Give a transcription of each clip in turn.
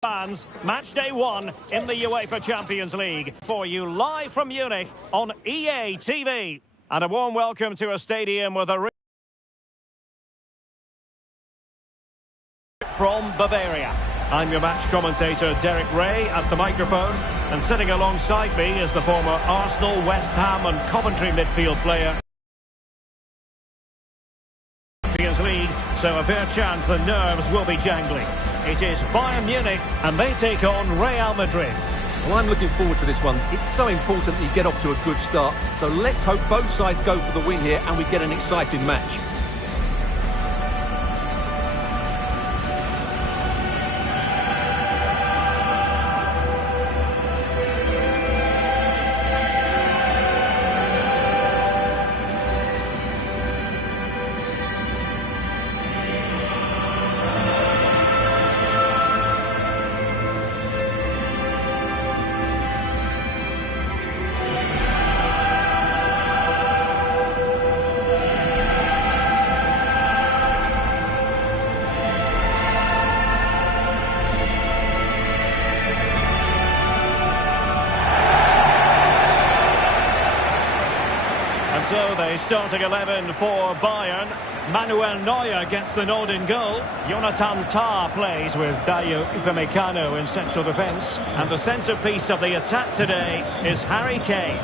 Fans, match day 1 in the UEFA Champions League for you live from Munich on EA TV. And a warm welcome to a stadium with a from Bavaria. I'm your match commentator Derek Ray at the microphone, and sitting alongside me is the former Arsenal, West Ham and Coventry midfield player. Champions League, so a fair chance the nerves will be jangling. It is Bayern Munich and they take on Real Madrid. Well, I'm looking forward to this one. It's so important that you get off to a good start. So let's hope both sides go for the win here and we get an exciting match. So the starting 11 for Bayern. Manuel Neuer gets the nod in goal. Jonathan Tah plays with Dayo Upamecano in central defence. And the centrepiece of the attack today is Harry Kane.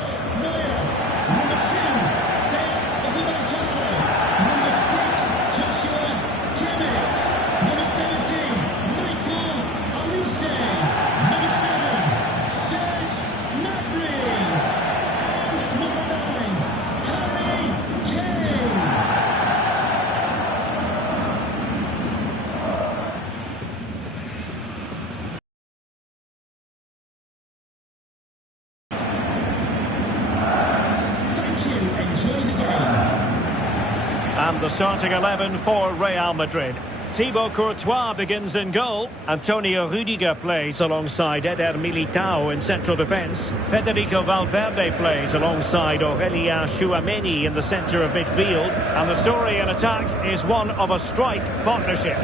And the starting 11 for Real Madrid. Thibaut Courtois begins in goal. Antonio Rudiger plays alongside Eder Militao in central defence. Federico Valverde plays alongside Aurelien Tchouameni in the centre of midfield. And the story in attack is one of a strike partnership.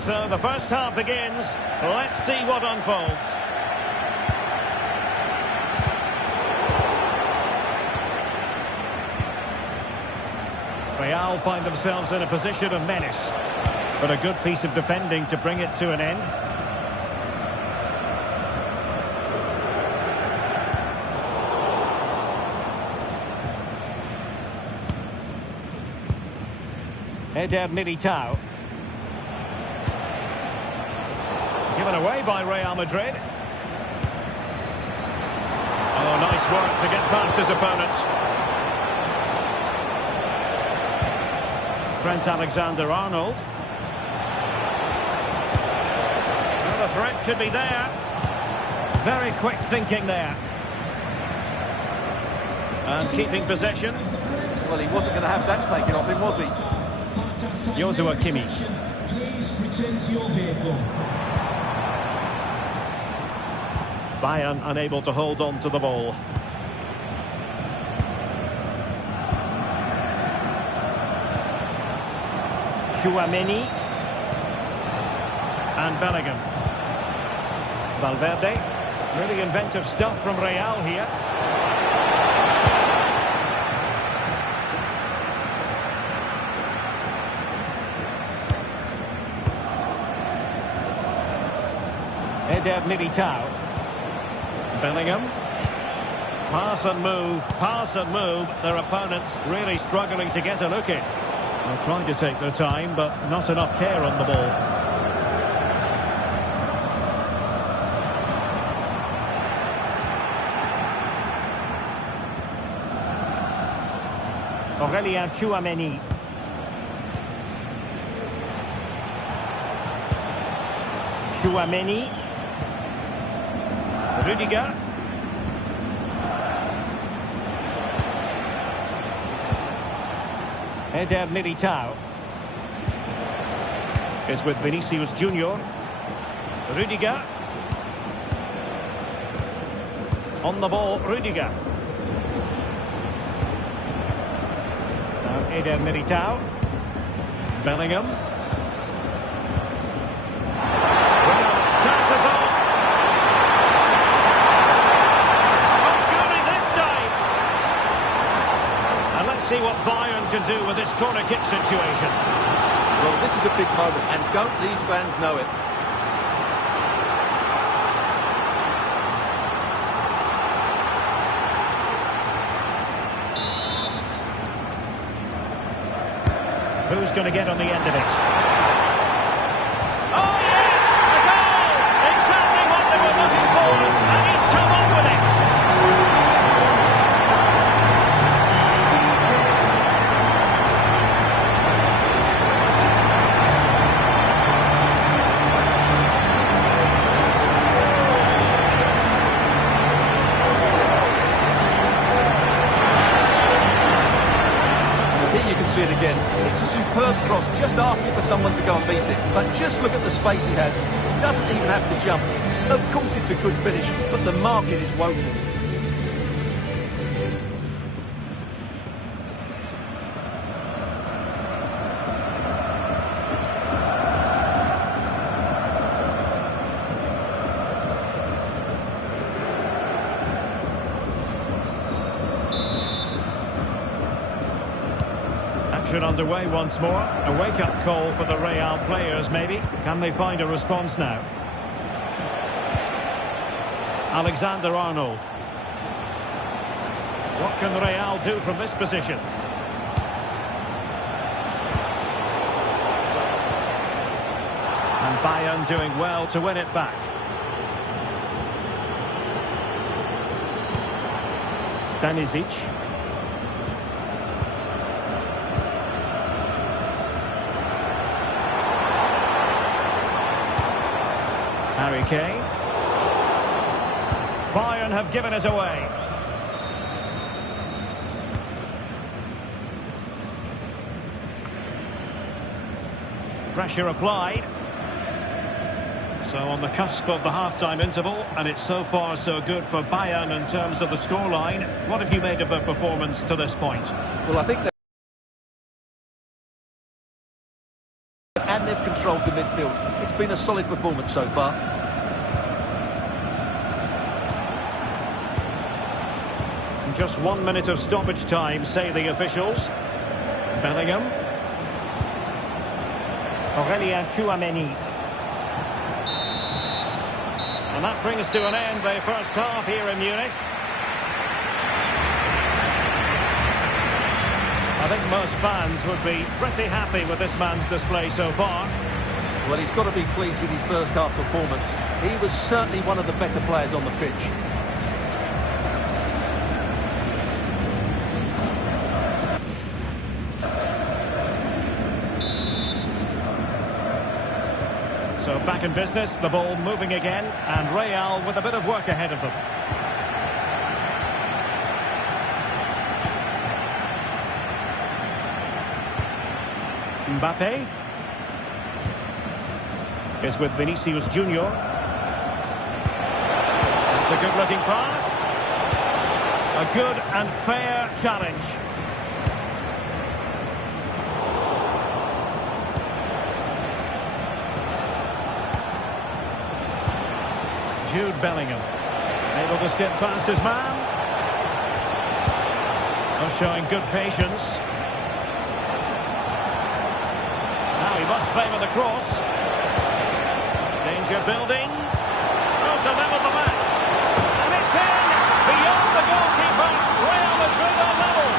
So the first half begins. Let's see what unfolds. Real find themselves in a position of menace, but a good piece of defending to bring it to an end. Eder Militao. Given away by Real Madrid. Oh, nice work to get past his opponent. Trent Alexander-Arnold. Well, the threat could be there. Very quick thinking there. And keeping possession. Well, he wasn't going to have that taken off him, was he? Joshua Kimmich. Please return to your vehicle. Bayern unable to hold on to the ball. Tchouameni. And Bellingham. Valverde. Really inventive stuff from Real here. Eder Militao. Bellingham. Pass and move, pass and move. Their opponents really struggling to get a look in. They're trying to take their time, but not enough care on the ball. Aurelien Tchouameni. Tchouameni. Rudiger. Eder Militao is with Vinicius Junior. Rudiger. On the ball, Rudiger. Now Eder Militao. Bellingham. Chances on. Oh, surely this time. And let's see what Bayern can do with this corner kick situation. Well, this is a big moment, and don't these fans know it? Who's going to get on the end of it? Oh, yes! A goal! Exactly what they were looking for, and he's come up with it! Here you can see it again. It's a superb cross, just asking for someone to go and beat it. But just look at the space he has. He doesn't even have to jump. Of course it's a good finish, but the marking is woeful. Action underway once more. A wake-up call for the Real players, maybe. Can they find a response now? Alexander-Arnold. What can Real do from this position? And Bayern doing well to win it back. Stanisic. Harry Kane. Bayern have given us away. Pressure applied. So on the cusp of the half-time interval, and it's so far so good for Bayern in terms of the scoreline. What have you made of their performance to this point? Well, I think and they've controlled the midfield. It's been a solid performance so far. Just 1 minute of stoppage time, say the officials. Bellingham. Aurelien Tchouameni. And that brings to an end the first half here in Munich. I think most fans would be pretty happy with this man's display so far. Well, he's got to be pleased with his first half performance. He was certainly one of the better players on the pitch. So back in business, the ball moving again, and Real with a bit of work ahead of them. Mbappé is with Vinicius Junior. It's a good-looking pass. A good and fair challenge. Jude Bellingham, able to skip past his man. Oh, showing good patience. Now he must favour the cross. Danger building. Oh, to level the match. And it's in! Beyond the goalkeeper. Real Madrid on level.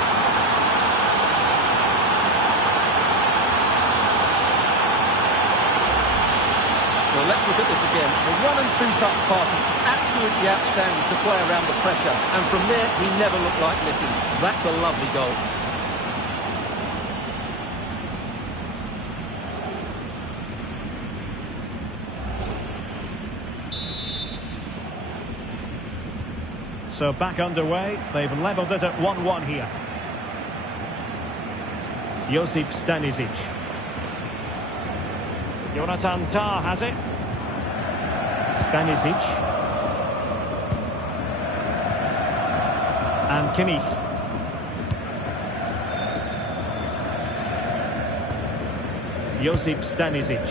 Well, let's look at this again. The 1- and 2-touch passing is absolutely outstanding to play around the pressure. And from there, he never looked like missing. That's a lovely goal. So back underway. They've levelled it at 1-1 here. Josip Stanisic. Jonathan Tah has it. Stanisic. And Kimmich. Josip Stanisic.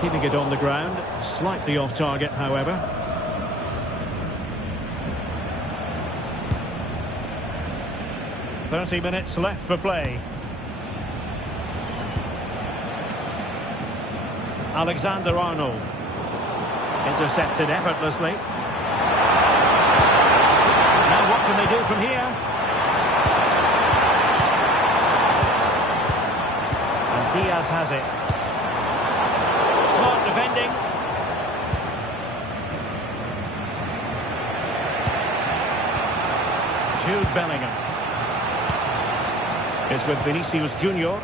Keeping it on the ground. Slightly off target, however. "30 minutes left for play. Alexander-Arnold. Intercepted effortlessly. Now what can they do from here? And Diaz has it. Smart defending. Jude Bellingham is with Vinicius Junior.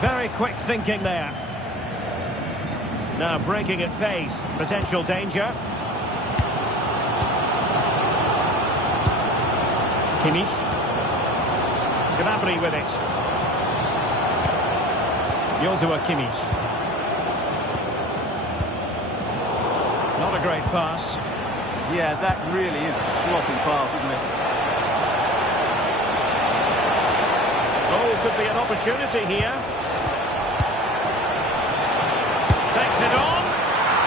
Very quick thinking there. Now breaking at pace. Potential danger. Kimmich. Gnabry with it. Joshua Kimmich. Not a great pass. Yeah, that really is a sloppy pass, isn't it? Oh, could be an opportunity here. Takes it on.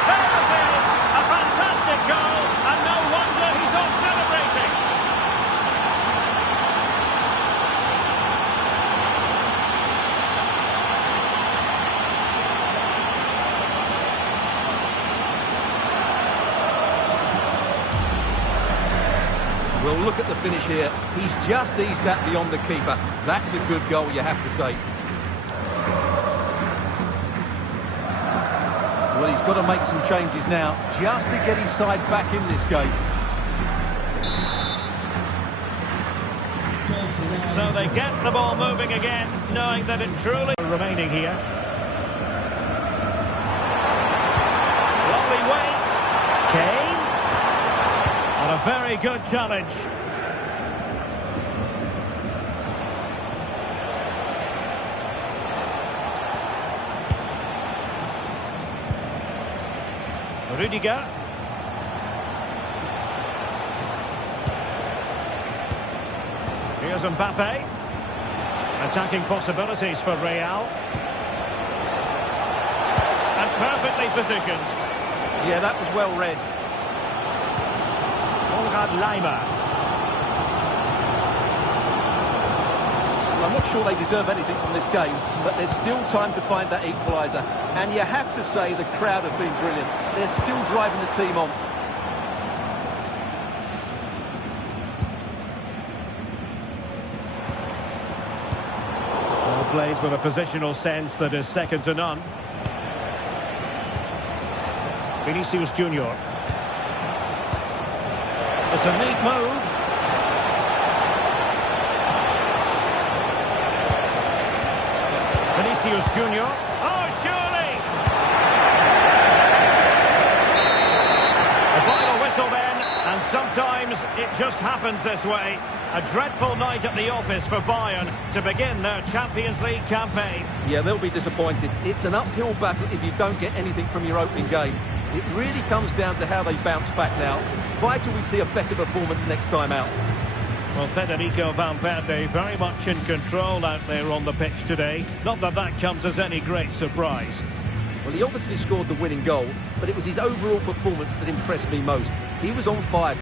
There it is! A fantastic goal, and no wonder he's on celebrating. Well, look at the finish here. He's just eased that beyond the keeper. That's a good goal, you have to say. Well, he's got to make some changes now, just to get his side back in this game. So they get the ball moving again, knowing that it truly remaining here. Lovely wait. Kane. And a very good challenge. Rudiger. Here's Mbappé. Attacking possibilities for Real. And perfectly positioned. Yeah, that was well read. Lima. Well, I'm not sure they deserve anything from this game, but there's still time to find that equaliser. And you have to say the crowd have been brilliant. They're still driving the team on. All plays with a positional sense that is second to none. Vinicius Junior. It's a neat move. Vinicius Junior. Oh, surely! The final whistle then, and sometimes it just happens this way. A dreadful night at the office for Bayern to begin their Champions League campaign. Yeah, they'll be disappointed. It's an uphill battle if you don't get anything from your opening game. It really comes down to how they bounce back now. Vital we see a better performance next time out. Well, Federico Valverde very much in control out there on the pitch today. Not that that comes as any great surprise. Well, he obviously scored the winning goal, but it was his overall performance that impressed me most. He was on fire.